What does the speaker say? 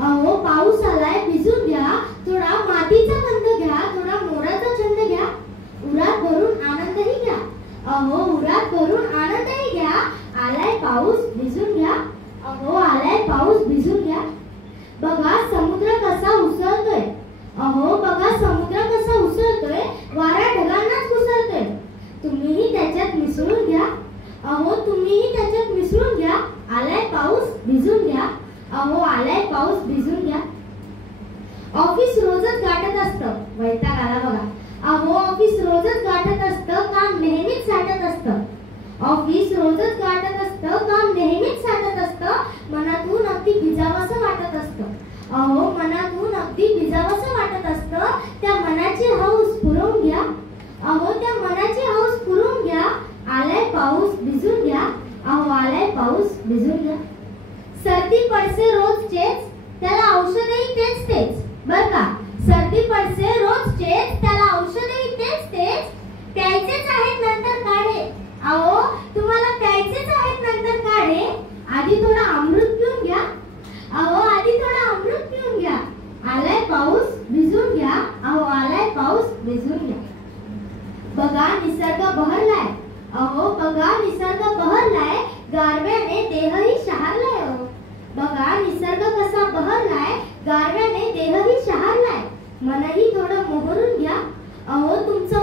अहो पाऊस आलाय भिजून घ्या, थोडा मातीचा गंध घ्या, थोडा मोराचा छंद घ्या, उरात भरून आनंदही घ्या. अहो उरात भरून आनंदही घ्या, आलाय पाऊस भिजून घ्या. अहो आलाय पाऊस भिजून घ्या. बघा समुद्र कसा उसळतोय, अहो बघा समुद्र कसा उसळतोय, वारा ढगांनाच उसळतोय. तुम्हीही त्याच्यात मिसळून घ्या, अहो तुम्हीही त्याच्यात मिसळून घ्या. आलाय पाऊस भिजून घ्या. अहो आलाय पाऊस भिजून घ्या. ऑफिस रोजच गाठत असतं, वैताग आला बघा. अहो ऑफिस रोजच गाठत असतं, काम नेहमीच साठत असतं. ऑफिस रोजच गाठत असतं, काम नेहमीच साठत असतं. मनातून अगदी भिजावंसं वाटत असतं. अहो मनातून अगदी भिजावंसं वाटत असतं. त्या मनाची हौस पुरवून घ्या, अहो त्या मनाची हौस पुरवून घ्या. आलाय पाऊस भिजून घ्या. अहो आलाय पाऊस भिजून घ्या. सर्दी पडसे रोजचेच, त्याला औषधही तेच तेच. बर का, सर्दी पडसे रोजचेच, त्याला औषधही तेच तेच. प्यायचेच आहेत नंतर काढे, अहो तुम्हाला प्यायचेच आहेत नंतर काढे. आधी थोडा अमृत पिऊन घ्या, अहो आधी थोडा अमृत पिऊन घ्या. आलाय पाऊस भिजून घ्या. अहो आलाय पाऊस भिजून घ्या. बघा निसर्ग बहरलाय, अहो बघा निसर्ग बहरलाय, गारव्याने देहही शहारलाय. अहो बघा निसर्ग कसा बहरलाय, गारव्याने देहही शहारलाय. मनही थोडं मोहरून घ्या, अहो तुमचं